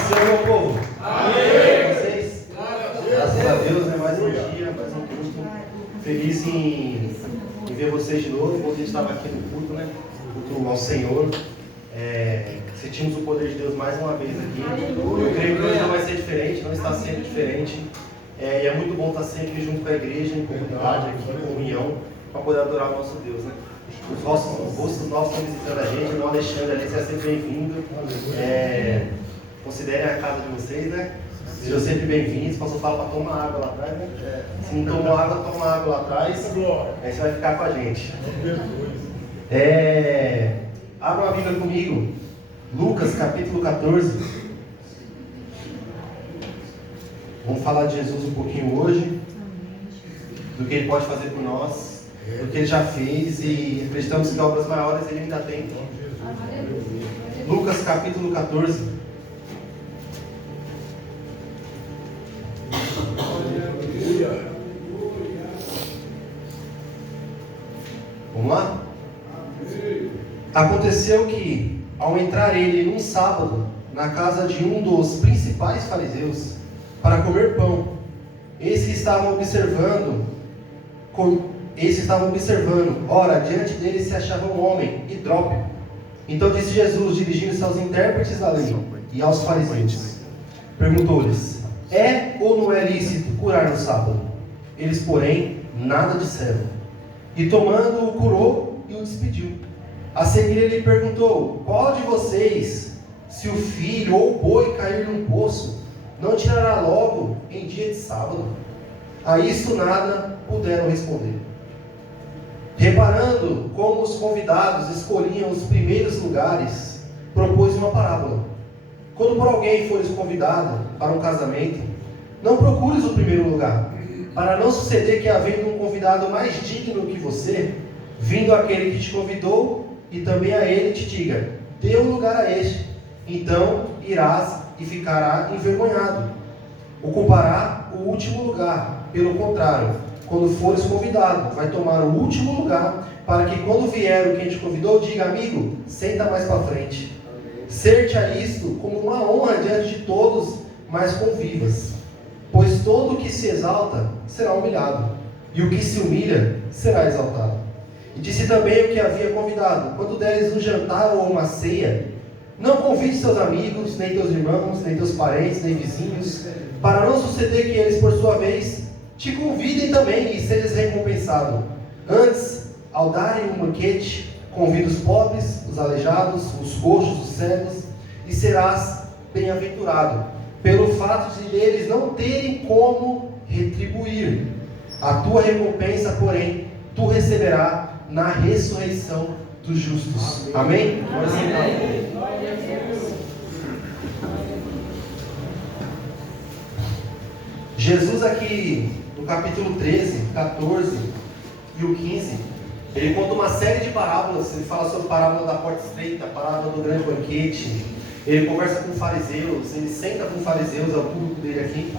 Paz do Senhor, meu povo. Amém. Vocês? Graças a Deus, né? Mais um dia, mais um culto. Feliz em ver vocês de novo. Ontem estava aqui no culto, né? Culto ao Senhor. Sentimos o poder de Deus mais uma vez aqui. Eu creio que hoje não vai ser diferente, não está sendo diferente. E é muito bom estar sempre junto com a igreja, em comunidade, aqui, em comunhão, para poder adorar o nosso Deus, né? Os rostos nossos estão visitando a gente, o irmão Alexandre ali, seja sempre bem-vindo. Considerem a casa de vocês, né? Sejam sempre bem-vindos. O pastor fala para tomar água lá atrás, né? Se não tomou água, toma água lá atrás. Aí você vai ficar com a gente. Abra uma Bíblia comigo. Lucas, capítulo 14. Vamos falar de Jesus um pouquinho hoje. Do que Ele pode fazer por nós. Do que Ele já fez. E acreditamos que obras maiores Ele ainda tem. Lucas, capítulo 14. Vamos lá? Aconteceu que, ao entrar ele num sábado na casa de um dos principais fariseus para comer pão, esses estavam observando. Ora, diante dele se achava um homem hidrópico. Então disse Jesus, dirigindo-se aos intérpretes da lei e aos fariseus, perguntou-lhes: é ou não é lícito curar no sábado? Eles, porém, nada disseram. E tomando, o curou e o despediu. A seguir ele perguntou: qual de vocês, se o filho ou o boi cair num poço, não tirará logo em dia de sábado? A isto nada puderam responder. Reparando como os convidados escolhiam os primeiros lugares, propôs uma parábola. Quando por alguém fores convidado para um casamento, não procures o primeiro lugar, para não suceder que, havendo um convidado mais digno que você, vindo aquele que te convidou, e também a ele te diga: dê um lugar a este. Então irás e ficará envergonhado. Ocupará o último lugar. Pelo contrário, quando fores convidado, vai tomar o último lugar, para que quando vier o quem te convidou, diga: amigo, senta mais para frente. Ser-te a isto como uma honra diante de todos, mas convivas. Pois todo o que se exalta será humilhado, e o que se humilha será exaltado. E disse também o que havia convidado: quando deres um jantar ou uma ceia, não convide seus amigos, nem teus irmãos, nem teus parentes, nem vizinhos, para não suceder que eles, por sua vez, te convidem também e sejas recompensado. Antes, ao darem um banquete, convida os pobres, os aleijados, os coxos, os cegos, e serás bem-aventurado, pelo fato de eles não terem como retribuir. A tua recompensa, porém, tu receberás na ressurreição dos justos. Amém? Amém? Jesus aqui no capítulo 13, 14 e o 15, ele conta uma série de parábolas. Ele fala sobre a parábola da porta estreita, a parábola do grande banquete. Ele conversa com fariseus, ele senta com fariseus, é o público dele aqui.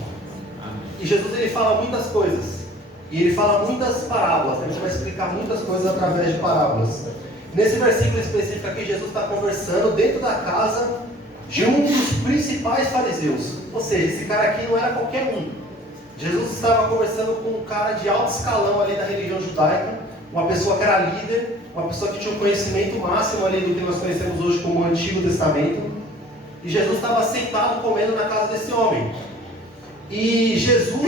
E Jesus ele fala muitas coisas. E ele fala muitas parábolas. A gente vai explicar muitas coisas através de parábolas. Nesse versículo específico aqui, Jesus está conversando dentro da casa de um dos principais fariseus. Ou seja, esse cara aqui não era qualquer um. Jesus estava conversando com um cara de alto escalão ali da religião judaica, uma pessoa que era líder, uma pessoa que tinha um conhecimento máximo ali do que nós conhecemos hoje como o Antigo Testamento. E Jesus estava sentado comendo na casa desse homem. E Jesus,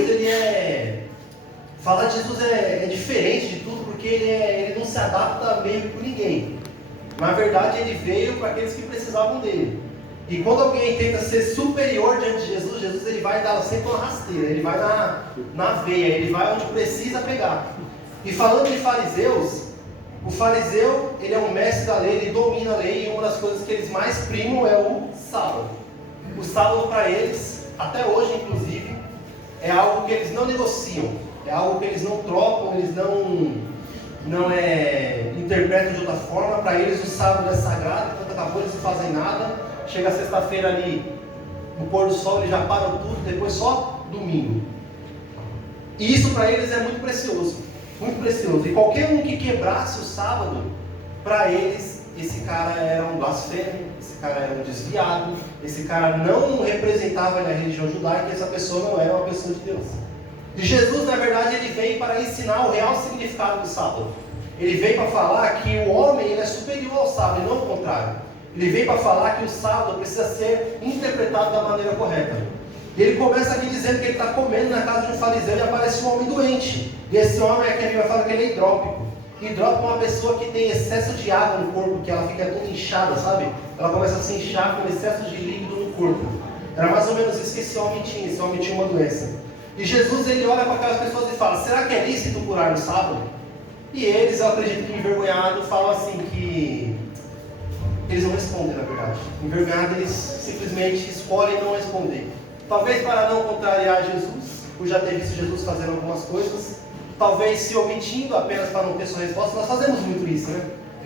falar de Jesus é diferente de tudo, porque ele não se adapta meio com ninguém. Na verdade, ele veio para aqueles que precisavam dele. E quando alguém tenta ser superior diante de Jesus, Jesus ele vai dar sempre uma rasteira, ele vai na veia, ele vai onde precisa pegar. E falando de fariseus, o fariseu ele é um mestre da lei, ele domina a lei, e uma das coisas que eles mais primam é o sábado. O sábado para eles, até hoje inclusive, é algo que eles não negociam, é algo que eles não trocam, eles não interpretam de outra forma. Para eles o sábado é sagrado, enquanto acabou eles não fazem nada. Chega sexta-feira ali, no pôr do sol, eles já param tudo, depois só domingo. E isso para eles é muito precioso, muito precioso. E qualquer um que quebrasse o sábado, para eles esse cara era um blasfemo, esse cara era um desviado, esse cara não representava a religião judaica, essa pessoa não era uma pessoa de Deus. E Jesus, na verdade, ele veio para ensinar o real significado do sábado. Ele veio para falar que o homem ele é superior ao sábado e não o contrário. Ele veio para falar que o sábado precisa ser interpretado da maneira correta. E ele começa aqui dizendo que ele está comendo na casa de um fariseu e aparece um homem doente. E esse homem é que ele vai falar que ele é hidrópico. Hidrópico é uma pessoa que tem excesso de água no corpo, que ela fica toda inchada, sabe? Ela começa a se inchar com excesso de líquido no corpo. Era mais ou menos isso que esse homem tinha. Esse homem tinha uma doença. E Jesus, ele olha para aquelas pessoas e fala: será que é lícito curar no sábado? E eles, eu acredito que envergonhados, falam assim que eles não respondem, na verdade. Envergonhados, eles simplesmente escolhem não responder. Talvez para não contrariar Jesus, por já ter visto Jesus fazendo algumas coisas. Talvez se omitindo apenas para não ter sua resposta. Nós fazemos muito isso, né?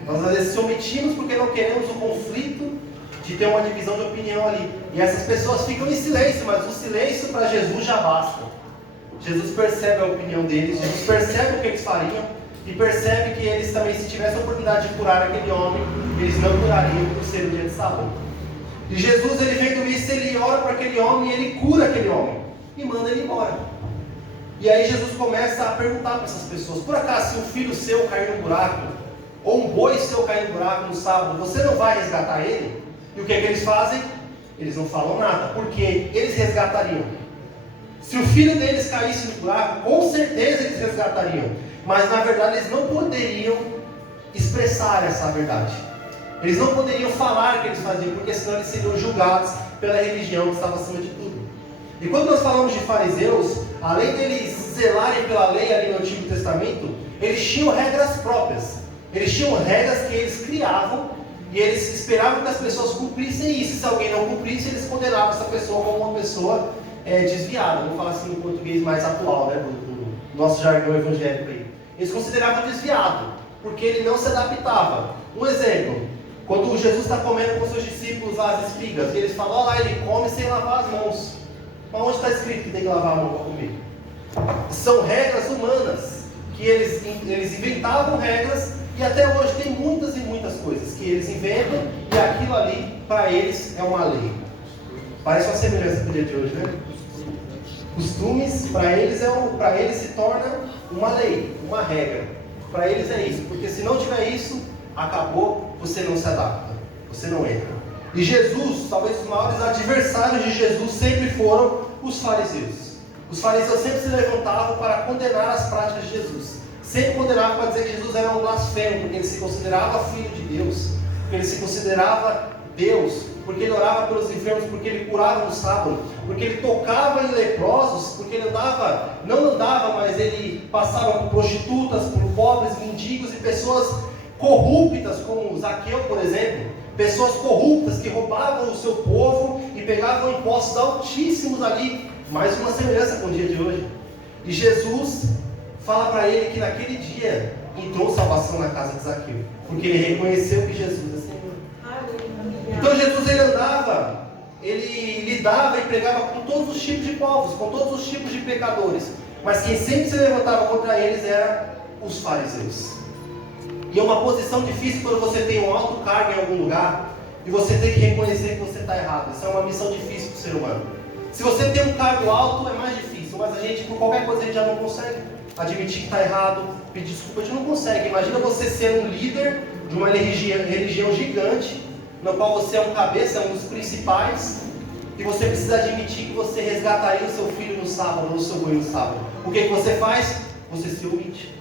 Nós às vezes se omitimos porque não queremos o conflito de ter uma divisão de opinião ali. E essas pessoas ficam em silêncio, mas o silêncio para Jesus já basta. Jesus percebe a opinião deles, Jesus percebe o que eles fariam e percebe que eles também, se tivessem a oportunidade de curar aquele homem, eles não curariam por ser o dia de sábado. E Jesus, ele vendo isso, ele ora para aquele homem e ele cura aquele homem e manda ele embora. E aí Jesus começa a perguntar para essas pessoas: por acaso, se um filho seu cair no buraco, ou um boi seu cair no buraco no sábado, você não vai resgatar ele? E o que é que eles fazem? Eles não falam nada, porque eles resgatariam. Se o filho deles caísse no buraco, com certeza eles resgatariam. Mas na verdade eles não poderiam expressar essa verdade. Eles não poderiam falar o que eles faziam, porque senão eles seriam julgados pela religião que estava acima de tudo. E quando nós falamos de fariseus, além deles zelarem pela lei ali no Antigo Testamento, eles tinham regras próprias. Eles tinham regras que eles criavam e eles esperavam que as pessoas cumprissem isso. Se alguém não cumprisse, eles condenavam essa pessoa como uma pessoa desviada. Vamos falar assim em português mais atual, né, do nosso jargão evangélico aí. Eles consideravam desviado, porque ele não se adaptava. Um exemplo: quando Jesus está comendo com seus discípulos as espigas, e eles falam: olha lá, ele come sem lavar as mãos. Mas onde está escrito que tem que lavar a mão para comer? São regras humanas, que eles inventavam regras, e até hoje tem muitas e muitas coisas que eles inventam, e aquilo ali, para eles, é uma lei. Parece uma semelhança com o dia de hoje, né? Costumes, para eles se torna uma lei, uma regra. Para eles é isso, porque se não tiver isso, acabou, você não se adapta, você não entra. E Jesus, talvez os maiores adversários de Jesus sempre foram os fariseus. Os fariseus sempre se levantavam para condenar as práticas de Jesus. Sempre condenavam para dizer que Jesus era um blasfemo, porque ele se considerava filho de Deus, porque ele se considerava Deus, porque ele orava pelos enfermos, porque ele curava no sábado, porque ele tocava em leprosos, porque ele não andava, mas ele passava por prostitutas, por pobres, mendigos e pessoas corruptas, como Zaqueu, por exemplo. Pessoas corruptas que roubavam o seu povo e pegavam impostos altíssimos ali. Mais uma semelhança com o dia de hoje. E Jesus fala para ele que naquele dia entrou salvação na casa de Zaqueu, porque ele reconheceu que Jesus é Senhor. Então Jesus, ele andava, ele lidava e pregava com todos os tipos de povos, com todos os tipos de pecadores. Mas quem sempre se levantava contra eles eram os fariseus. E é uma posição difícil quando você tem um alto cargo em algum lugar e você tem que reconhecer que você está errado. Isso é uma missão difícil para o ser humano. Se você tem um cargo alto, é mais difícil, mas a gente, por qualquer coisa, a gente já não consegue admitir que está errado, pedir desculpa, a gente não consegue. Imagina você ser um líder de uma religião gigante, no qual você é um cabeça, um dos principais, e você precisa admitir que você resgataria o seu filho no sábado, ou o seu boi no sábado. O que você faz? Você se omite.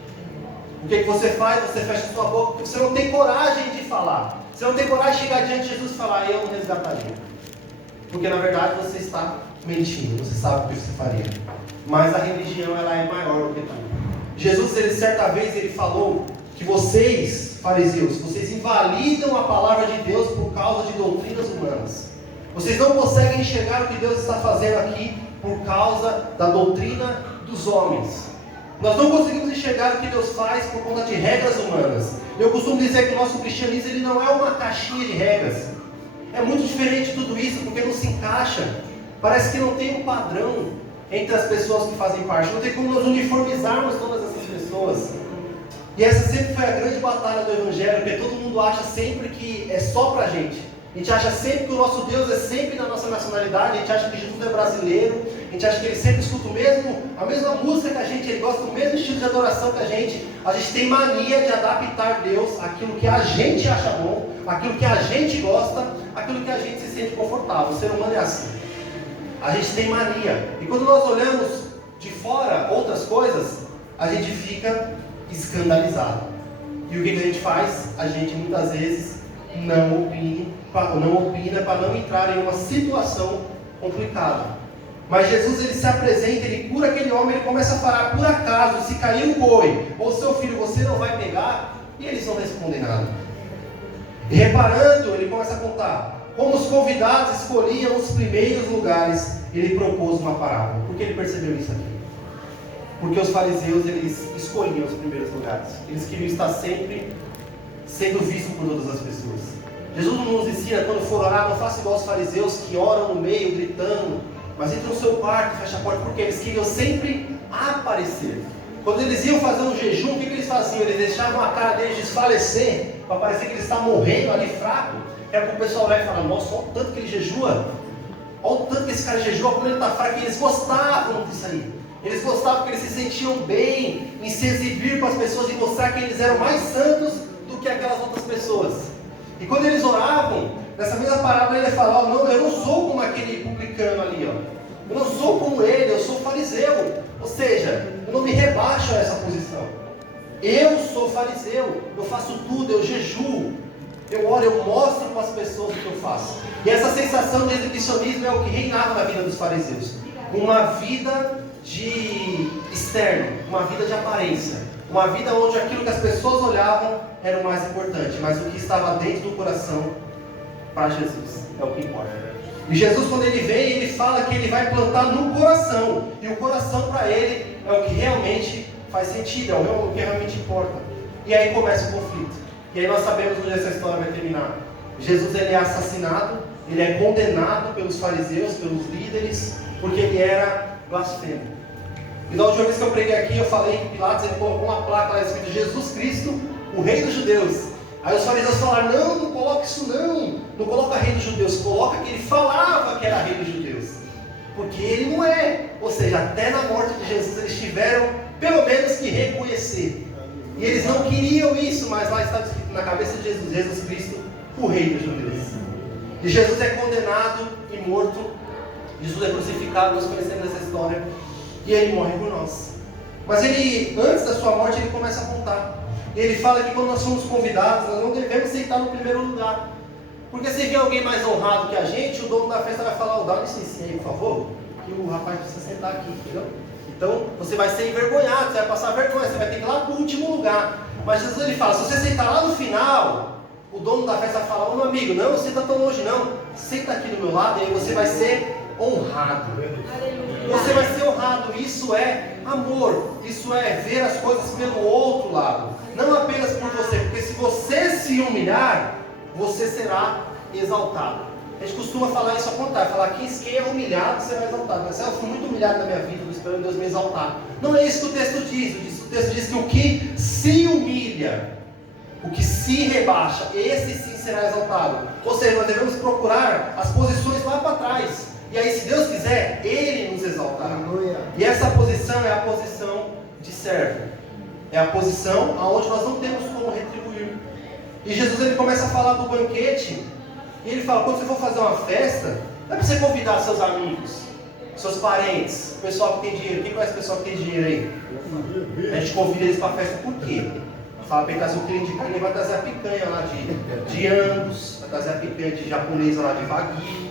O que você faz? Você fecha sua boca, porque você não tem coragem de falar. Você não tem coragem de chegar diante de Jesus e falar: eu não resgataria. Porque na verdade você está mentindo, você sabe o que você faria. Mas a religião, ela é maior do que tudo. Jesus, ele certa vez, ele falou que vocês, fariseus, vocês invalidam a palavra de Deus por causa de doutrinas humanas. Vocês não conseguem enxergar o que Deus está fazendo aqui por causa da doutrina dos homens. Nós não conseguimos enxergar o que Deus faz por conta de regras humanas. Eu costumo dizer que o nosso cristianismo, ele não é uma caixinha de regras. É muito diferente de tudo isso, porque não se encaixa. Parece que não tem um padrão entre as pessoas que fazem parte. Não tem como nós uniformizarmos todas essas pessoas. E essa sempre foi a grande batalha do Evangelho, porque todo mundo acha sempre que é só pra gente. A gente acha sempre que o nosso Deus é sempre da nossa nacionalidade, a gente acha que Jesus é brasileiro, a gente acha que ele sempre escuta a mesma música que a gente, ele gosta do mesmo estilo de adoração que a gente. A gente tem mania de adaptar Deus àquilo que a gente acha bom, àquilo que a gente gosta, àquilo que a gente se sente confortável. O ser humano é assim. A gente tem mania. E quando nós olhamos de fora outras coisas, a gente fica escandalizado. E o que a gente faz? A gente muitas vezes não opina para não entrar em uma situação complicada. Mas Jesus, ele se apresenta, ele cura aquele homem, ele começa a falar: por acaso, se cair um boi ou seu filho, você não vai pegar? E eles não respondem nada. E reparando, ele começa a contar como os convidados escolhiam os primeiros lugares. Ele propôs uma parábola. Por que ele percebeu isso aqui? Porque os fariseus, eles escolhiam os primeiros lugares. Eles queriam estar sempre sendo vistos por todas as pessoas. Jesus nos ensina, quando for orar, não faça igual os fariseus que oram no meio, gritando, mas entre no seu quarto, fecha a porta, porque eles queriam sempre aparecer. Quando eles iam fazer um jejum, o que eles faziam? Eles deixavam a cara deles desfalecer, para parecer que eles estavam morrendo ali fraco. Era para o pessoal olhar e falar: nossa, olha o tanto que ele jejua, olha o tanto que esse cara jejua, como ele está fraco. E eles gostavam disso aí. Eles gostavam porque eles se sentiam bem em se exibir para as pessoas e mostrar que eles eram mais santos do que aquelas outras pessoas. E quando eles oravam, nessa mesma parábola ele fala: oh, não, eu não sou como aquele publicano ali, ó. Eu não sou como ele, eu sou fariseu. Ou seja, eu não me rebaixo a essa posição. Eu sou fariseu, eu faço tudo, eu jejuo, eu oro, eu mostro para as pessoas o que eu faço. E essa sensação de exibicionismo é o que reinava na vida dos fariseus. Uma vida de externo, uma vida de aparência, uma vida onde aquilo que as pessoas olhavam era o mais importante, mas o que estava dentro do coração, para Jesus, é o que importa. E Jesus, quando ele vem, ele fala que ele vai plantar no coração, e o coração para ele é o que realmente faz sentido, é o que realmente importa. E aí começa o conflito, e aí nós sabemos onde essa história vai terminar. Jesus, ele é assassinado, ele é condenado pelos fariseus, pelos líderes, porque ele era blasfemo. E da última vez que eu preguei aqui, eu falei que Pilatos, ele colocou uma placa lá escrito: Jesus Cristo, o Rei dos Judeus. Aí os fariseus falaram: não coloca isso não coloca Rei dos Judeus, coloca que ele falava que era Rei dos Judeus, porque ele não é. Ou seja, até na morte de Jesus eles tiveram pelo menos que reconhecer. E eles não queriam isso, mas lá está escrito na cabeça de Jesus: Jesus Cristo, o Rei dos Judeus. E Jesus é condenado e morto. Jesus é crucificado, nós conhecemos essa história. E ele morre por nós. Mas ele, antes da sua morte, ele começa a contar. E ele fala que quando nós somos convidados, nós não devemos sentar no primeiro lugar. Porque se vier alguém mais honrado que a gente, o dono da festa vai falar: dá uma licencinha aí, por favor, que o rapaz precisa sentar aqui, entendeu? Então, você vai ser envergonhado, você vai passar vergonha, você vai ter que ir lá para o último lugar. Mas Jesus, ele fala: se você sentar lá no final, o dono da festa vai falar: ô meu amigo, não senta tão longe não, senta aqui do meu lado, e aí você vai ser honrado. Você vai ser honrado. Isso é amor. Isso é ver as coisas pelo outro lado, não apenas por você. Porque se você se humilhar, você será exaltado. A gente costuma falar isso ao contrário, falar que quem é humilhado será exaltado. Mas eu fui muito humilhado na minha vida, eu espero Deus me exaltar. Não é isso que o texto diz. O texto diz que o que se humilha, o que se rebaixa, esse sim será exaltado. Ou seja, nós devemos procurar as posições lá para trás. E aí, se Deus quiser, Ele nos exaltará. Aleluia. E essa posição é a posição de servo. É a posição aonde nós não temos como retribuir. E Jesus, ele começa a falar do banquete. E ele fala: quando você for fazer uma festa, não é para você convidar seus amigos, seus parentes, o pessoal que tem dinheiro. Quem conhece o pessoal que tem dinheiro aí? A gente convida eles para a festa por quê? Fala para ele trazer um quilo de carne, ele vai trazer a picanha lá de Angus, vai trazer a picanha de japonesa lá de Wagyu.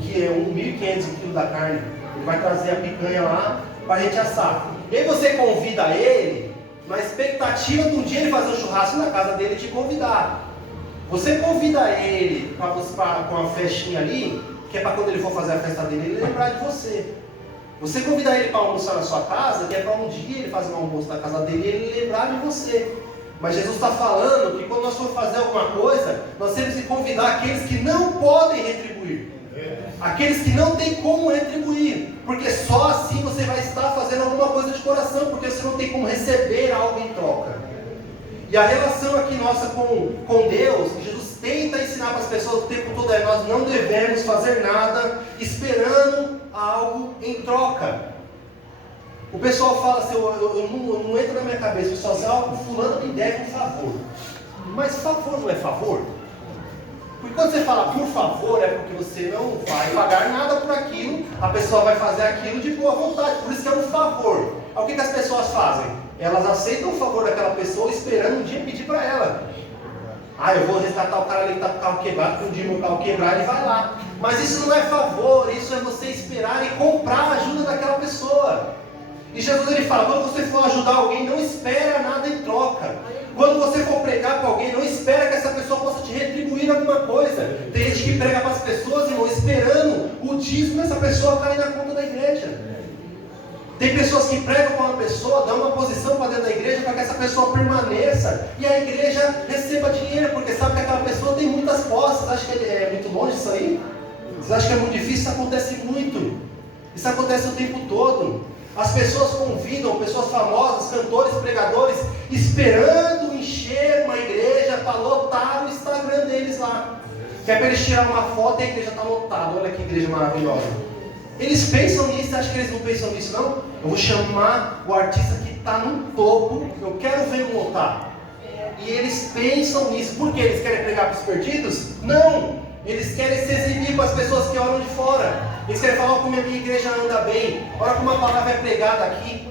Que é 1.500 o quilo da carne. Ele vai trazer a picanha lá para a gente assar. E aí você convida ele na expectativa de um dia ele fazer um churrasco na casa dele e te convidar. Você convida ele com uma festinha ali, que é para quando ele for fazer a festa dele, ele lembrar de você. Você convida ele para almoçar na sua casa, que é para um dia ele fazer um almoço na casa dele e ele lembrar de você. Mas Jesus está falando que quando nós for fazer alguma coisa, nós temos que convidar aqueles que não podem retribuir. Aqueles que não tem como retribuir, porque só assim você vai estar fazendo alguma coisa de coração, porque você não tem como receber algo em troca. E a relação aqui nossa com Deus, Jesus tenta ensinar para as pessoas o tempo todo, nós não devemos fazer nada esperando algo em troca. O pessoal fala assim, eu não entra na minha cabeça, o pessoal diz, o fulano me deve um favor. Mas favor não é favor? Porque quando você fala por favor, é porque você não vai pagar nada por aquilo, a pessoa vai fazer aquilo de boa vontade, por isso que é um favor. O que as pessoas fazem? Elas aceitam o favor daquela pessoa esperando um dia pedir para ela. Eu vou resgatar o cara ali que está com o carro quebrado, porque um dia meu carro quebrar, ele vai lá. Mas isso não é favor, isso é você esperar e comprar a ajuda daquela pessoa. E Jesus ele fala, quando você for ajudar alguém, não espera nada em troca. Quando você for pregar para alguém, não espera que essa pessoa possa te retribuir alguma coisa. Tem gente que prega para as pessoas, irmão, esperando o dízimo dessa pessoa cair na conta da igreja. Tem pessoas que pregam para uma pessoa, dão uma posição para dentro da igreja para que essa pessoa permaneça e a igreja receba dinheiro, porque sabe que aquela pessoa tem muitas posses. Acha que é muito longe isso aí? Vocês acham que é muito difícil? Isso acontece muito. Isso acontece o tempo todo. As pessoas convidam, pessoas famosas, cantores, pregadores, esperando encher uma igreja para lotar o Instagram deles lá. Que é para eles tirar uma foto e a igreja está lotada. Olha que igreja maravilhosa. Eles pensam nisso, você acha que eles não pensam nisso não? Eu vou chamar o artista que está no topo, eu quero ver um lotar. E eles pensam nisso, porque eles querem pregar para os perdidos? Não! Eles querem se exibir para as pessoas que oram de fora. Eles querem falar como a minha igreja anda bem. Olha como a palavra é pregada aqui.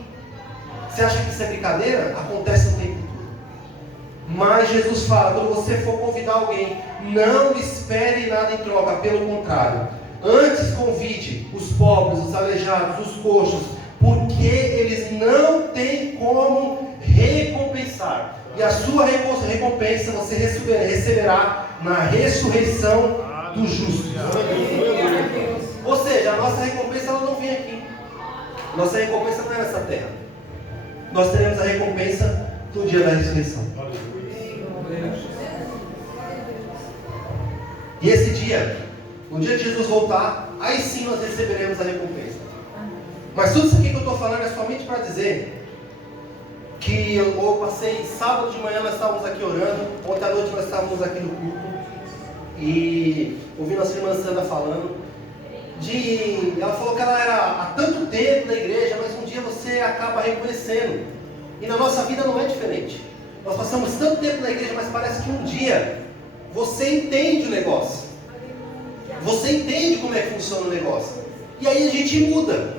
Você acha que isso é brincadeira? Acontece o tempo todo. Mas Jesus fala, quando você for convidar alguém, não espere nada em troca. Pelo contrário, antes convide os pobres, os aleijados, os coxos, porque eles não têm como recompensar. E a sua recompensa você receberá na ressurreição dos justos. Ou seja, a nossa recompensa ela não vem aqui. Nossa recompensa não é nessa terra. Nós teremos a recompensa no dia da ressurreição. E esse dia, o dia de Jesus voltar, aí sim nós receberemos a recompensa. Mas tudo isso aqui que eu estou falando é somente para dizer que eu passei sábado de manhã, nós estávamos aqui orando, ontem à noite nós estávamos aqui no culto e ouvindo a irmã Sandra falando ela falou que ela era há tanto tempo na igreja, mas um dia você acaba reconhecendo, e na nossa vida não é diferente. Nós passamos tanto tempo na igreja, mas parece que um dia você entende o negócio, você entende como é que funciona o negócio, e aí a gente muda,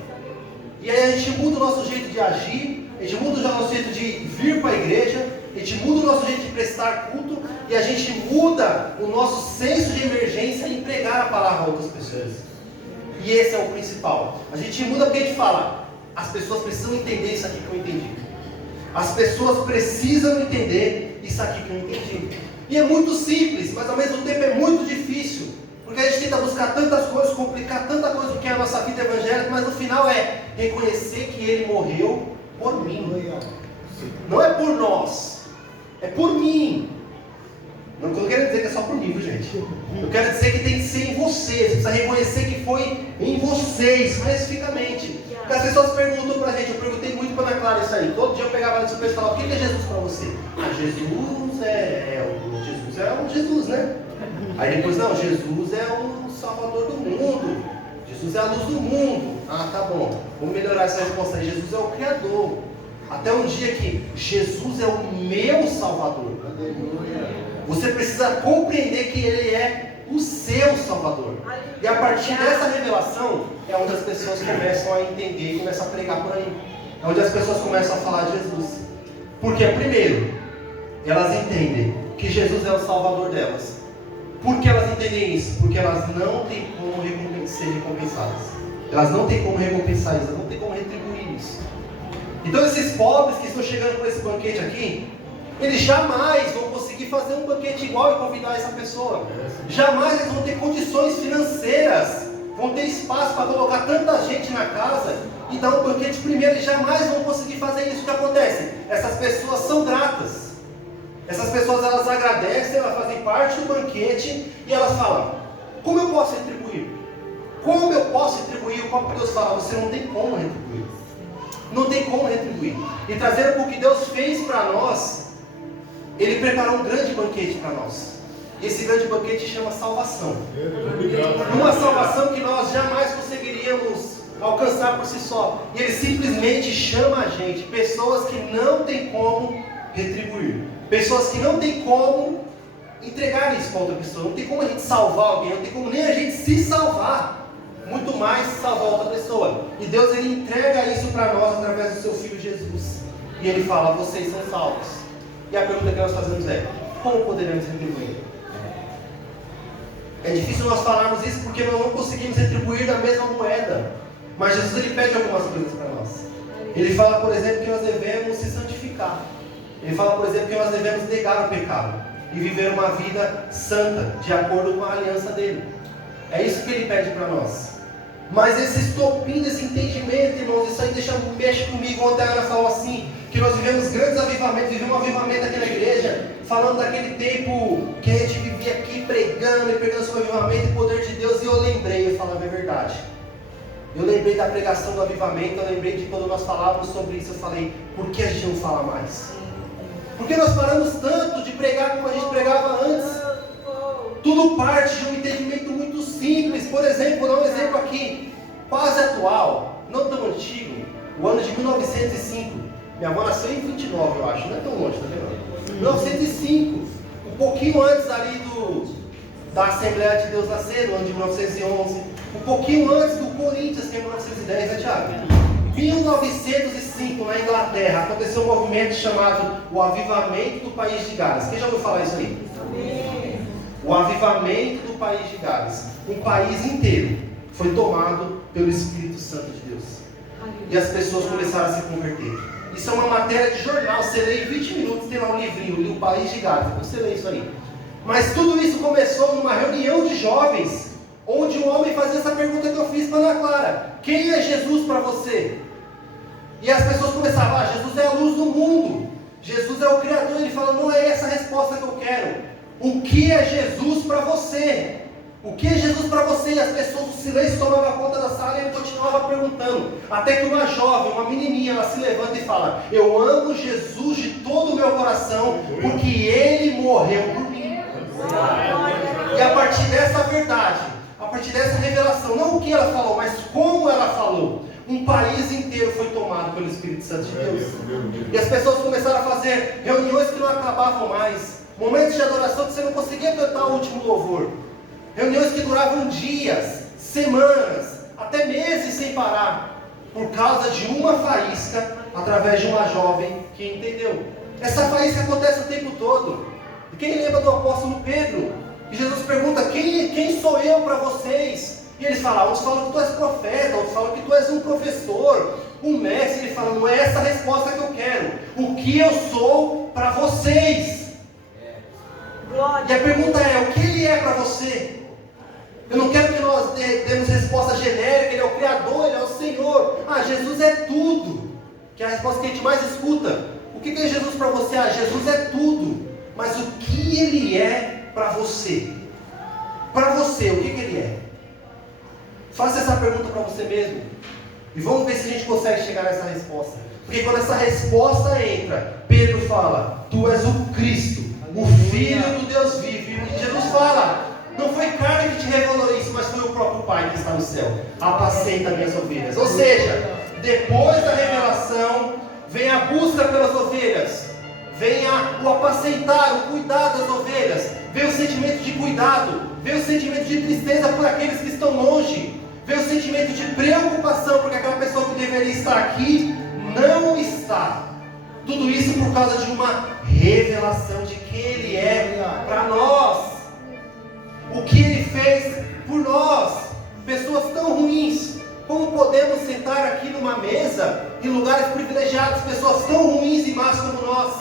e aí a gente muda o nosso jeito de agir, a gente muda o nosso jeito de vir para a igreja, a gente muda o nosso jeito de prestar culto, e a gente muda o nosso senso de emergência em pregar a palavra a outras pessoas. E esse é o principal. A gente muda porque a gente fala, as pessoas precisam entender isso aqui que eu entendi. As pessoas precisam entender isso aqui que eu entendi. E é muito simples, mas ao mesmo tempo é muito difícil, porque a gente tenta buscar tantas coisas, complicar tanta coisa do que é a nossa vida evangélica, mas no final é reconhecer que Ele morreu por mim. Não é por nós, é por mim. Não estou querendo dizer que é só por mim, viu, gente? Eu quero dizer que tem que ser em você. Você precisa reconhecer que foi em você, especificamente. Porque as pessoas perguntam pra gente, eu perguntei muito para a Ana Clara isso aí. Todo dia eu pegava ela e falava, o que é Jesus para você? Jesus é o Jesus, né? Aí depois, não, Jesus é o Salvador do mundo. Jesus é a luz do mundo. Ah, tá bom. Vamos melhorar essa resposta aí. Jesus é o Criador. Até um dia que Jesus é o meu Salvador. Você precisa compreender que Ele é o seu Salvador. E a partir dessa revelação é onde as pessoas começam a entender e começam a pregar por aí. É onde as pessoas começam a falar de Jesus. Porque primeiro, elas entendem que Jesus é o Salvador delas. Por que elas entendem isso? Porque elas não têm como ser recompensadas. Elas não têm como recompensar isso, elas não têm como retribuir isso. Então esses pobres que estão chegando para esse banquete aqui, eles jamais vão conseguir fazer um banquete igual e convidar essa pessoa. Jamais eles vão ter condições financeiras, vão ter espaço para colocar tanta gente na casa e dar um banquete primeiro. Eles jamais vão conseguir fazer isso. O que acontece? Essas pessoas são gratas. Essas pessoas elas agradecem, elas fazem parte do banquete e elas falam, como eu posso retribuir? Como eu posso retribuir? O próprio Deus fala, você não tem como retribuir. Não tem como retribuir. E trazendo o que Deus fez para nós, Ele preparou um grande banquete para nós. Esse grande banquete chama salvação. Uma salvação que nós jamais conseguiríamos alcançar por si só. E Ele simplesmente chama a gente, pessoas que não tem como retribuir, pessoas que não tem como entregar isso para outra pessoa, não tem como a gente salvar alguém, não tem como nem a gente se salvar, muito mais salvar outra pessoa. E Deus, Ele entrega isso para nós através do seu Filho Jesus. E Ele fala: vocês são salvos. E a pergunta que nós fazemos é: como poderemos retribuir? É difícil nós falarmos isso porque nós não conseguimos retribuir da mesma moeda. Mas Jesus, Ele pede algumas coisas para nós. Ele fala, por exemplo, que nós devemos se santificar. Ele fala, por exemplo, que nós devemos negar o pecado e viver uma vida santa, de acordo com a aliança dele. É isso que Ele pede para nós. Mas esse estopim desse entendimento, irmãos, isso aí mexe comigo. Ontem a Ana falou assim, que nós vivemos grandes avivamentos, vivemos um avivamento aqui na igreja, falando daquele tempo que a gente vivia aqui pregando e pregando sobre o avivamento e o poder de Deus. E eu lembrei, eu falava a verdade. Eu lembrei da pregação do avivamento, eu lembrei de quando nós falávamos sobre isso. Eu falei: por que a gente não fala mais? Porque nós paramos tanto de pregar como a gente pregava antes. Tudo parte de um entendimento muito simples. Por exemplo, vou dar um exemplo aqui, quase atual, não tão antigo, o ano de 1905. Minha avó nasceu em 29, eu acho, não é tão longe, tá vendo? 1905, um pouquinho antes ali da Assembleia de Deus nascer, no ano de 1911, um pouquinho antes do Corinthians, que é 1910, né, Thiago? 1905, na Inglaterra, aconteceu um movimento chamado o Avivamento do País de Gales. Quem já ouviu falar isso aí? O Avivamento do País de Gales. Um país inteiro foi tomado pelo Espírito Santo de Deus. E as pessoas começaram a se converter. Isso é uma matéria de jornal, você lê em 20 minutos, tem lá um livrinho, o País de Gales, você lê isso aí. Mas tudo isso começou numa reunião de jovens, onde um homem fazia essa pergunta que eu fiz para Ana Clara: quem é Jesus para você? E as pessoas começavam: Jesus é a luz do mundo, Jesus é o Criador. Ele fala: não é essa a resposta que eu quero. O que é Jesus para você? O que é Jesus para você? E as pessoas, o silêncio tomava conta da sala e ele continuava perguntando. Até que uma jovem, uma menininha, ela se levanta e fala: eu amo Jesus de todo o meu coração, porque Ele morreu por mim. E a partir dessa verdade, a partir dessa revelação, não o que ela falou, mas como ela falou, um país inteiro foi tomado pelo Espírito Santo de Deus. E as pessoas começaram a fazer reuniões que não acabavam mais, momentos de adoração que você não conseguia cantar o último louvor, reuniões que duravam dias, semanas, até meses sem parar, por causa de uma faísca, através de uma jovem que entendeu. Essa faísca acontece o tempo todo. E quem lembra do apóstolo Pedro? E Jesus pergunta: quem sou eu para vocês? E eles falam: uns falam que tu és profeta, outros falam que tu és um professor, um mestre. Ele fala: não é essa a resposta que eu quero. O que eu sou para vocês? E a pergunta é: o que Ele é para você? Eu não quero que nós demos resposta genérica. Ele é o Criador, Ele é o Senhor. Jesus é tudo. Que é a resposta que a gente mais escuta. O que é Jesus para você? Jesus é tudo. Mas o que Ele é para você? Para você, o que Ele é? Faça essa pergunta para você mesmo. E vamos ver se a gente consegue chegar nessa resposta. Porque quando essa resposta entra, Pedro fala: tu és o Cristo, o Filho do Deus vivo. E Jesus fala: não foi carne que te revelou isso, mas foi o próprio Pai que está no céu. Apacenta minhas ovelhas. Ou seja, depois da revelação, vem a busca pelas ovelhas. Vem o apacentar, o cuidar das ovelhas. Vem o sentimento de cuidado. Vem o sentimento de tristeza por aqueles que estão longe. Vem o sentimento de preocupação, porque aquela pessoa que deveria estar aqui não está. Tudo isso por causa de uma revelação de quem Ele é para nós. O que Ele fez por nós. Pessoas tão ruins. Como podemos sentar aqui numa mesa, em lugares privilegiados, pessoas tão ruins e más como nós?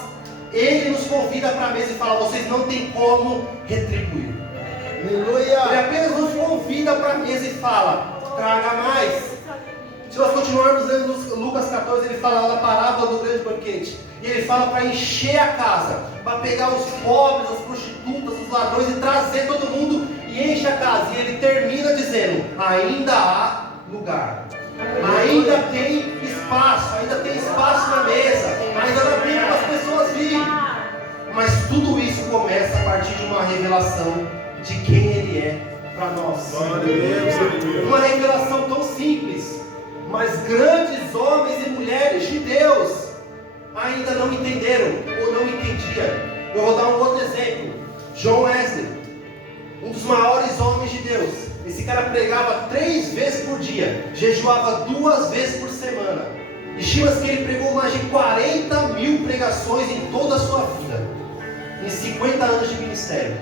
Ele nos convida para a mesa e fala: vocês não têm como retribuir. Aleluia. Ele apenas nos convida para a mesa e fala: traga mais. Se nós continuarmos lendo Lucas 14, ele fala da parábola do grande banquete. E ele fala para encher a casa, para pegar os pobres, as prostitutas, os ladrões e trazer todo mundo e enche a casa. E ele termina dizendo: ainda há lugar. Ainda tem espaço na mesa. Ainda dá tempo para as pessoas virem. Mas tudo isso começa a partir de uma revelação de quem Ele é para nós. Uma revelação tão simples, mas grandes homens e mulheres de Deus ainda não entenderam ou não entendiam. Eu vou dar um outro exemplo. John Wesley, um dos maiores homens de Deus. Esse cara pregava 3 vezes por dia, jejuava 2 vezes por semana. Estima-se que ele pregou mais de 40 mil pregações em toda a sua vida, em 50 anos de ministério.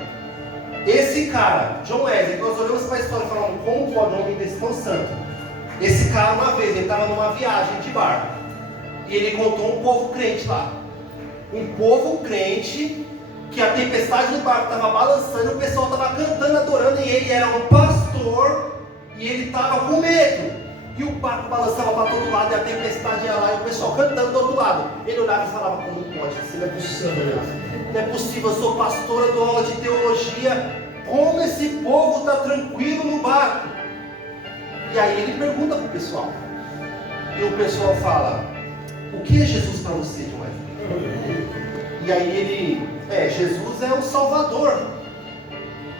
Esse cara, John Wesley, que nós olhamos para a história e falamos, como pode um homem desse tão santo? Esse cara, uma vez, ele estava numa viagem de barco, e ele encontrou um povo crente lá. Um povo crente, que a tempestade do barco estava balançando, o pessoal estava cantando, adorando, e ele era um pastor, e ele estava com medo. E o barco balançava para todo lado, e a tempestade ia lá, e o pessoal cantando do outro lado. Ele olhava e falava, como pode? Isso não é possível. Não é possível, eu sou pastor, eu dou aula de teologia. Como esse povo está tranquilo no barco? E aí ele pergunta para o pessoal. E o pessoal fala, o que é Jesus para você, John Wesley? E aí ele, Jesus é o Salvador.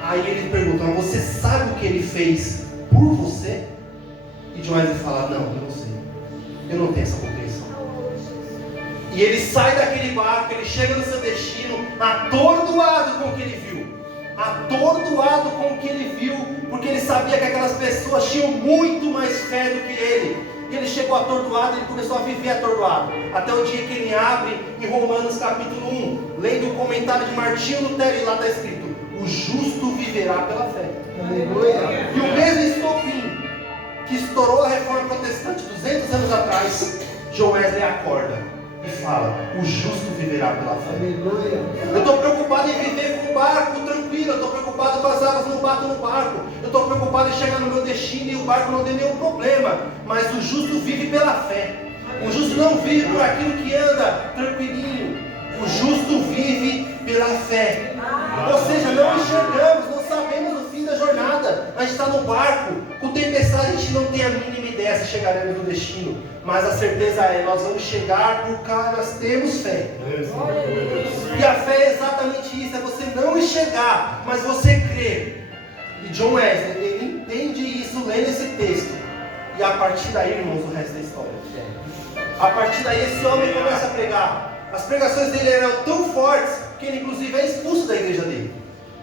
Aí ele pergunta, mas você sabe o que ele fez por você? E John Wesley fala, não, eu não sei. Eu não tenho essa compreensão. E ele sai daquele barco, ele chega no seu destino, atordoado com o que ele viu. Atordoado com o que ele viu, porque ele sabia que aquelas pessoas tinham muito mais fé do que ele. E ele chegou atordoado, ele começou a viver atordoado. Até o dia que ele abre em Romanos capítulo 1, lendo o comentário de Martinho Lutero, e lá está escrito, o justo viverá pela fé. Aleluia. E o mesmo estopim que estourou a reforma protestante 200 anos atrás, John Wesley acorda e fala, o justo viverá pela fé. Aleluia. Eu estou preocupado em viver com o barco tranquilo, eu estou preocupado com as águas não batem no barco, eu estou preocupado em chegar no meu destino e o barco não tem nenhum problema, mas o justo vive pela fé. O justo não vive por aquilo que anda tranquilinho, o justo vive pela fé. Ou seja, não enxergamos, não sabemos o fim da jornada, a gente está no barco, com tempestade, a gente não tem a mínima ideia se chegaremos no destino, mas a certeza é, nós vamos chegar porque nós temos fé. E a fé é exatamente isso, é você não enxergar, mas você crer. E John Wesley, ele entende isso lendo esse texto, e a partir daí, irmãos, o resto da história. A partir daí esse homem começa a pregar. As pregações dele eram tão fortes que ele inclusive é expulso da igreja dele.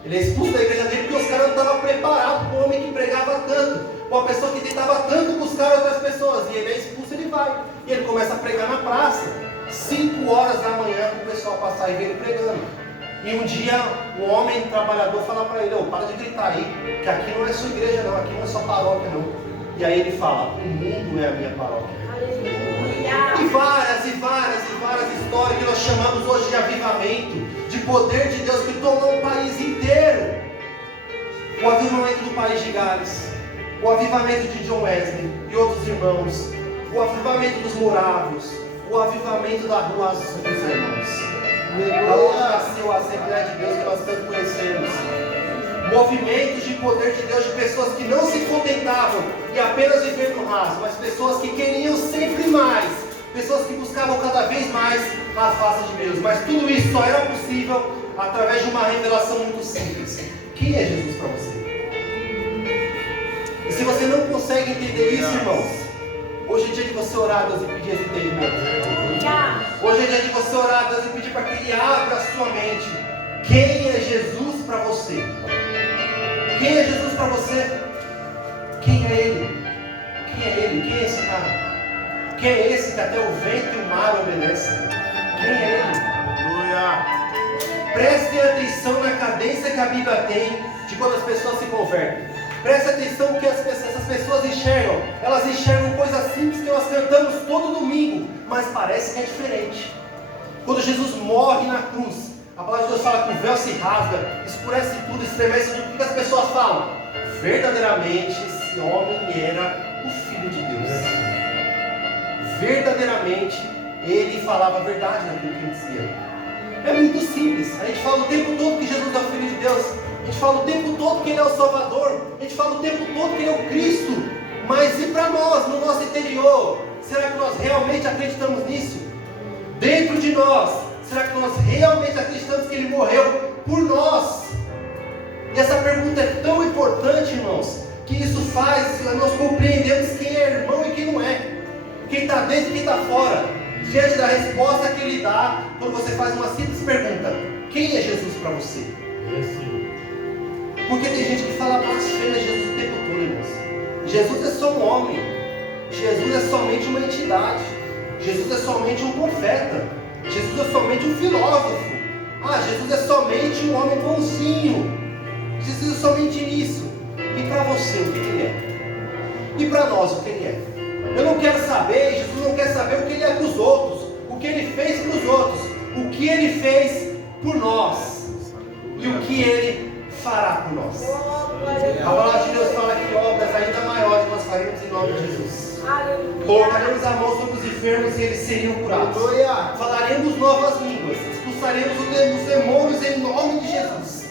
Ele é expulso da igreja dele porque os caras não estavam preparados para um homem que pregava tanto, uma pessoa que tentava tanto buscar outras pessoas. E ele é expulso, ele vai. E ele começa a pregar na praça, 5 horas da manhã, para o pessoal passar e ver ele pregando. E um dia um homem trabalhador fala para ele, para de gritar aí, que aqui não é sua igreja não, aqui não é sua paróquia não. E aí ele fala, o mundo é a minha paróquia. E várias histórias que nós chamamos hoje de avivamento, de poder de Deus que tomou o país inteiro. O avivamento do país de Gales, o avivamento de John Wesley e outros irmãos, o avivamento dos moravos, o avivamento da Rua Azul dos irmãos, da onde nasceu a Assembleia de Deus que nós tanto conhecemos. Movimentos de poder de Deus, de pessoas que não se contentavam em apenas viver no raso, mas pessoas que queriam sempre mais, pessoas que buscavam cada vez mais a face de Deus. Mas tudo isso só era possível através de uma revelação muito simples. Quem é Jesus para você? E se você não consegue entender isso, irmãos, hoje é dia de você orar a Deus e pedir esse entendimento. Hoje é dia de você orar a Deus e pedir para que Ele abra a sua mente. Quem é Jesus para você? Quem é Jesus para você? Quem é Ele? Quem é Ele? Quem é esse cara? Quem é esse que até o vento e o mar obedecem? Quem é Ele? Aleluia! Prestem atenção na cadência que a Bíblia tem de quando as pessoas se convertem. Preste atenção no que essas pessoas enxergam. Elas enxergam coisas simples que nós cantamos todo domingo, mas parece que é diferente. Quando Jesus morre na cruz, a palavra de Deus fala que o véu se rasga, escurece tudo, estremece tudo. O que as pessoas falam? Verdadeiramente esse homem era o Filho de Deus. Verdadeiramente ele falava a verdade naquilo que ele dizia. É muito simples. A gente fala o tempo todo que Jesus é o Filho de Deus. A gente fala o tempo todo que Ele é o Salvador. A gente fala o tempo todo que Ele é o Cristo. Mas e para nós, no nosso interior? Será que nós realmente acreditamos nisso? Dentro de nós, Será que nós realmente acreditamos que Ele morreu por nós? E essa pergunta é tão importante, irmãos, que isso faz nós compreendermos quem é irmão e quem não é, quem está dentro e quem está fora, diante da resposta que Ele dá quando você faz uma simples pergunta: quem é Jesus para você? Porque tem gente que fala blasfêmia Jesus o tempo todo, irmãos. Jesus é só um homem, Jesus é somente uma entidade, Jesus é somente um profeta, Jesus é somente um filósofo, Jesus é somente um homem bonzinho, Jesus é somente isso. E para você, o que Ele é? E para nós, o que Ele é? Eu não quero saber, Jesus não quer saber o que Ele é para os outros, o que Ele fez para os outros, o que Ele fez por nós e o que Ele fará por nós. A palavra de Deus fala que obras ainda maiores nós faremos em nome de Jesus. Colocaremos a mão sobre os enfermos e eles seriam curados. Falaremos novas línguas, expulsaremos os demônios em nome de Jesus.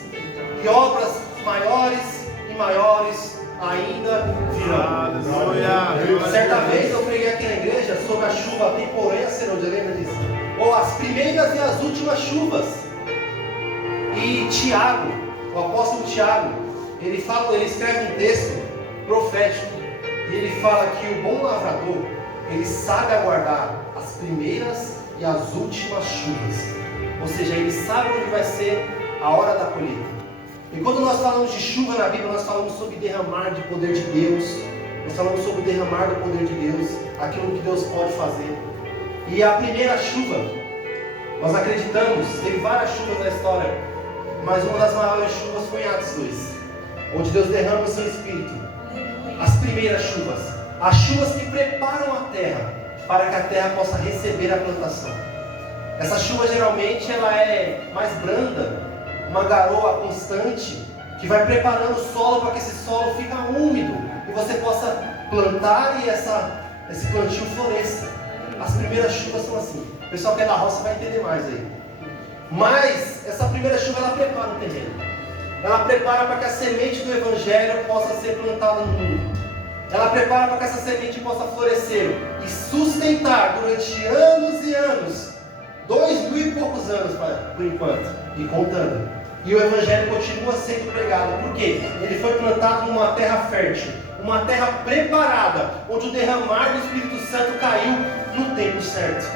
E obras maiores e maiores ainda virão. Certa vez eu preguei aqui na igreja sobre a chuva temporânea serôdia, lembra disso? Ou as primeiras e as últimas chuvas. E Tiago, o apóstolo Tiago, ele escreve um texto profético, e ele fala que o bom lavrador, ele sabe aguardar as primeiras e as últimas chuvas, ou seja, ele sabe onde vai ser a hora da colheita. E quando nós falamos de chuva na Bíblia, nós falamos sobre derramar de poder de Deus, nós falamos sobre o derramar do poder de Deus, aquilo que Deus pode fazer. E a primeira chuva, nós acreditamos, teve várias chuvas na história, mas uma das maiores chuvas foi em Atos 2, onde Deus derrama o seu Espírito. As primeiras chuvas, as chuvas que preparam a terra, para que a terra possa receber a plantação. Essa chuva geralmente ela é mais branda, uma garoa constante, que vai preparando o solo para que esse solo fique úmido, e você possa plantar e esse plantio floresça. As primeiras chuvas são assim. O pessoal que é da roça vai entender mais aí. Mas essa primeira chuva ela prepara o terreno. Ela prepara para que a semente do Evangelho possa ser plantada no mundo. Ela prepara para que essa semente possa florescer e sustentar durante anos e anos, 2000 e poucos anos por enquanto, e contando. E o Evangelho continua sendo pregado. Por quê? Ele foi plantado numa terra fértil, uma terra preparada, onde o derramar do Espírito Santo caiu no tempo certo.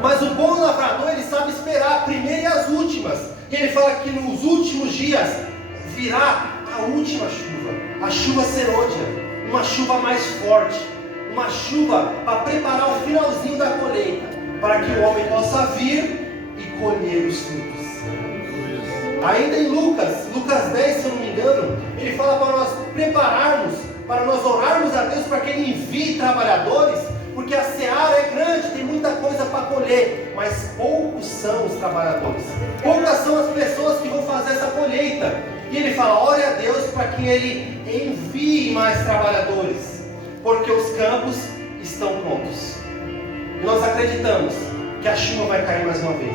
Mas o bom lavrador, ele sabe esperar a primeira e as últimas. E ele fala que nos últimos dias virá a última chuva, a chuva serôdia, uma chuva mais forte, uma chuva para preparar o finalzinho da colheita, para que o homem possa vir e colher os frutos. Ainda em Lucas 10, se eu não me engano, ele fala para nós prepararmos, para nós orarmos a Deus para que Ele envie trabalhadores, porque a seara é grande, tem muita coisa para colher, mas poucos são os trabalhadores, poucas são as pessoas que vão fazer essa colheita. E ele fala, ore a Deus para que Ele envie mais trabalhadores, porque os campos estão prontos. E nós acreditamos que a chuva vai cair mais uma vez.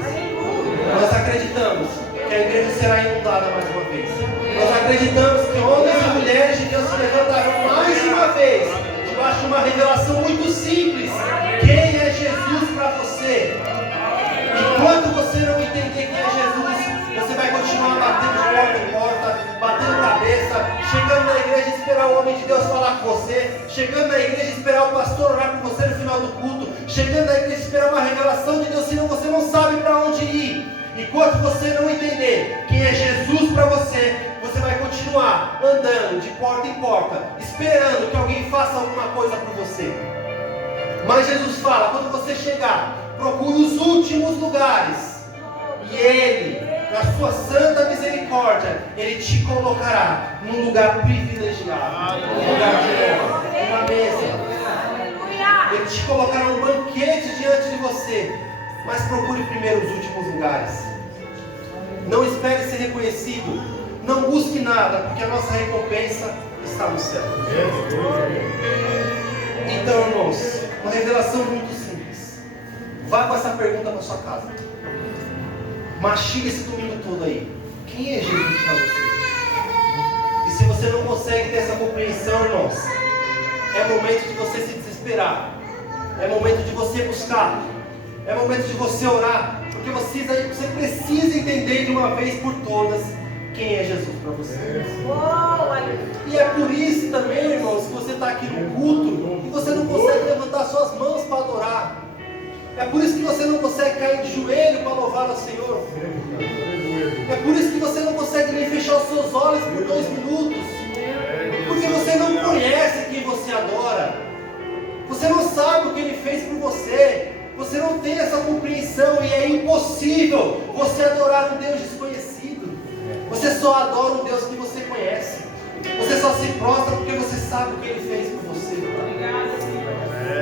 Nós acreditamos que a igreja será inundada mais uma vez. Nós acreditamos que homens e mulheres de Deus se levantarão mais uma vez, debaixo de uma revelação muito simples. Quem é Jesus para você? Enquanto você não entender quem é Jesus, você vai continuar batendo de porta em porta, batendo cabeça, chegando na igreja e esperar o homem de Deus falar com você, chegando na igreja e esperar o pastor orar por você no final do culto, chegando na igreja e esperar uma revelação de Deus, senão você não sabe para onde ir. Enquanto você não entender quem é Jesus para você, você vai continuar andando de porta em porta, esperando que alguém faça alguma coisa por você. Mas Jesus fala, quando você chegar, procure os últimos lugares, e Ele, na sua santa misericórdia, Ele te colocará num lugar privilegiado, num lugar de honra, numa mesa. Ele te colocará um banquete diante de você. Mas procure primeiro os últimos lugares. Não espere ser reconhecido. Não busque nada, porque a nossa recompensa está no céu. Então, irmãos, uma revelação muito simples. Vá com essa pergunta para sua casa. Mastiga esse domingo todo aí. Quem é Jesus para você? E se você não consegue ter essa compreensão, irmãos, é momento de você se desesperar. É momento de você buscar. É momento de você orar, porque você precisa entender de uma vez por todas quem é Jesus para você. E é por isso também, irmãos, que você está aqui no culto e você não consegue levantar suas mãos para adorar. É por isso que você não consegue cair de joelho para louvar ao Senhor. É por isso que você não consegue nem fechar os seus olhos por 2 minutos. Porque você não conhece quem você adora. Você não sabe o que Ele fez por você. Você não tem essa compreensão e é impossível você adorar um Deus desconhecido. Você só adora um Deus que você conhece. Você só se prostra porque você sabe o que Ele fez por você.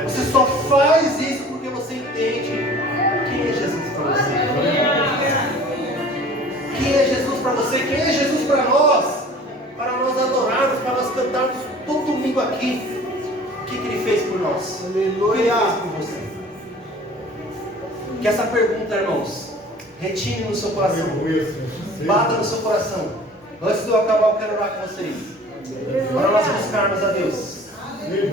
Você só faz isso porque você entende quem é Jesus para você. Quem é Jesus para você? Quem é Jesus para nós? Para nós adorarmos, para nós cantarmos todo domingo aqui. O que Ele fez por nós? O que Ele fez por você? Que essa pergunta, irmãos, retine no seu coração. Bata no seu coração. Antes de eu acabar, eu quero orar com vocês. Para nós buscarmos a Deus.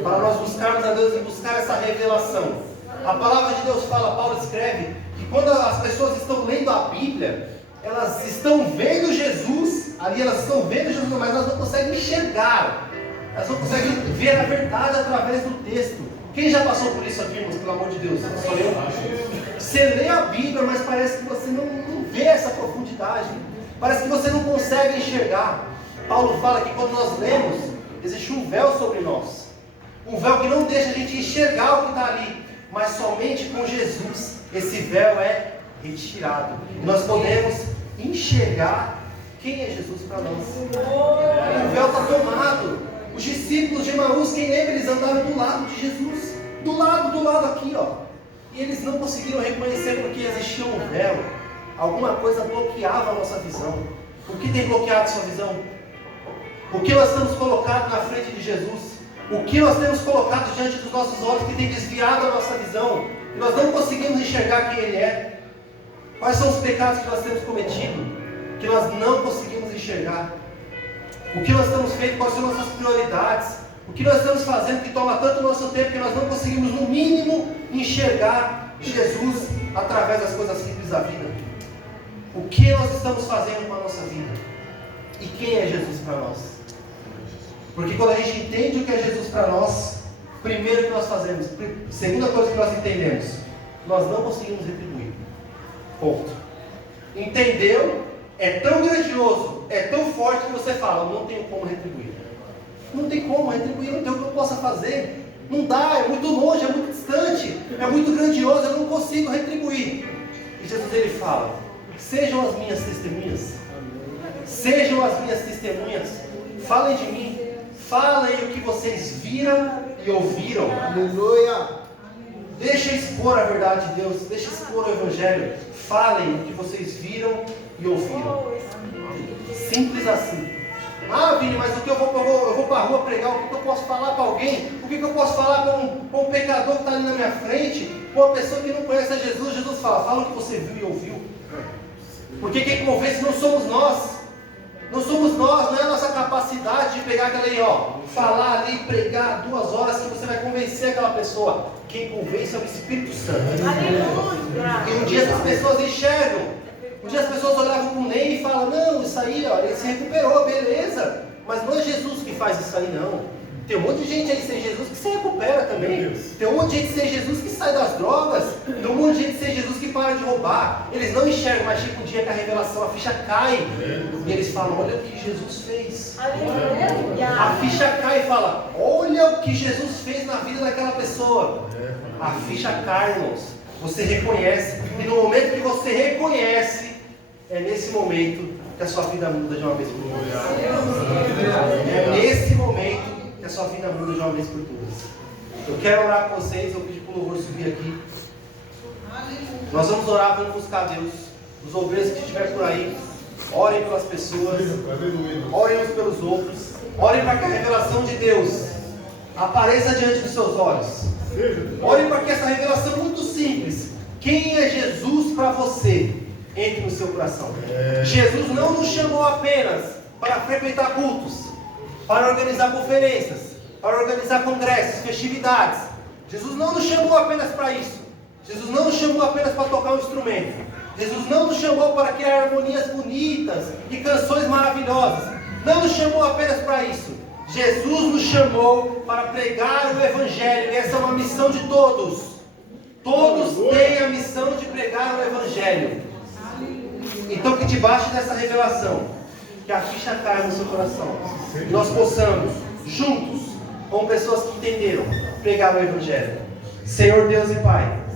Para nós buscarmos a Deus e buscar essa revelação. A palavra de Deus fala, Paulo escreve, que quando as pessoas estão lendo a Bíblia, elas estão vendo Jesus, ali elas estão vendo Jesus, mas elas não conseguem enxergar. Elas não conseguem ver a verdade através do texto. Quem já passou por isso aqui, irmãos, pelo amor de Deus? Só eu. Você lê a Bíblia, mas parece que você não vê essa profundidade. Parece que você não consegue enxergar. Paulo fala que quando nós lemos, existe um véu sobre nós. Um véu que não deixa a gente enxergar o que está ali. Mas somente com Jesus, esse véu é retirado. E nós podemos enxergar quem é Jesus para nós. O véu está tomado. Os discípulos de Emaús, quem lembra, eles andaram do lado de Jesus. Do lado aqui, ó. E eles não conseguiram reconhecer porque existia um véu. Alguma coisa bloqueava a nossa visão. O que tem bloqueado a sua visão? O que nós temos colocado na frente de Jesus? O que nós temos colocado diante dos nossos olhos que tem desviado a nossa visão? E nós não conseguimos enxergar quem Ele é. Quais são os pecados que nós temos cometido? Que nós não conseguimos enxergar. O que nós temos feito? Quais são nossas prioridades? O que nós estamos fazendo que toma tanto nosso tempo que nós não conseguimos, no mínimo, enxergar Jesus através das coisas simples da vida? O que nós estamos fazendo com a nossa vida? E quem é Jesus para nós? Porque quando a gente entende o que é Jesus para nós, primeiro que nós fazemos, segunda coisa que nós entendemos, nós não conseguimos retribuir. Ponto. Entendeu? É tão grandioso, é tão forte que você fala, não tenho como retribuir. Não tem como retribuir, não tem o que eu possa fazer. Não dá, é muito longe, é muito distante, é muito grandioso, eu não consigo retribuir. E Jesus ele fala, sejam as minhas testemunhas. Sejam as minhas testemunhas. Falem de mim. Falem o que vocês viram e ouviram. Aleluia. Deixa expor a verdade de Deus. Deixa expor o Evangelho. Falem o que vocês viram e ouviram. Simples assim. Ah, Vini, mas o que eu vou para a rua pregar? O que eu posso falar para alguém? O que eu posso falar para um pecador que está ali na minha frente? Para uma pessoa que não conhece a Jesus? Jesus fala o que você viu e ouviu. Porque quem convence não somos nós. Não somos nós, não é a nossa capacidade de pegar aquela aí, ó, falar ali, pregar 2 horas que você vai convencer aquela pessoa. Quem convence é o Espírito Santo. Aleluia. E um dia essas pessoas enxergam. Um dia as pessoas olhavam para o Ney e falam, não, isso aí, ó, ele se recuperou, beleza. Mas não é Jesus que faz isso aí, não. Tem um monte de gente aí sem Jesus que se recupera também. Tem um monte de gente sem Jesus que sai das drogas. Tem um monte de gente sem Jesus que para de roubar. Eles não enxergam, mas chega um dia que a revelação, a ficha cai. E eles falam, olha o que Jesus fez. A ficha cai e fala, olha o que Jesus fez na vida daquela pessoa. A ficha cai, irmãos. Você reconhece. E no momento que você reconhece, é nesse momento que a sua vida muda de uma vez por todas. É nesse momento que a sua vida muda de uma vez por todas. Eu quero orar com vocês, eu pedi para o louvor subir aqui. Nós vamos orar, vamos buscar Deus. Os obreiros que estiverem por aí, orem pelas pessoas, orem uns pelos outros, orem para que a revelação de Deus apareça diante dos seus olhos. Orem para que essa revelação muito simples, quem é Jesus para você, entre no seu coração. Jesus não nos chamou apenas para frequentar cultos, para organizar conferências, para organizar congressos, festividades. Jesus não nos chamou apenas para isso. Jesus não nos chamou apenas para tocar um instrumento. Jesus não nos chamou para criar harmonias bonitas e canções maravilhosas. Não nos chamou apenas para isso. Jesus nos chamou para pregar o Evangelho. E essa é uma missão de todos. Todos têm a missão de pregar o Evangelho. Então que debaixo dessa revelação, que a ficha caia no seu coração. E nós possamos, juntos, com pessoas que entenderam, pregar o Evangelho. Senhor Deus e Pai,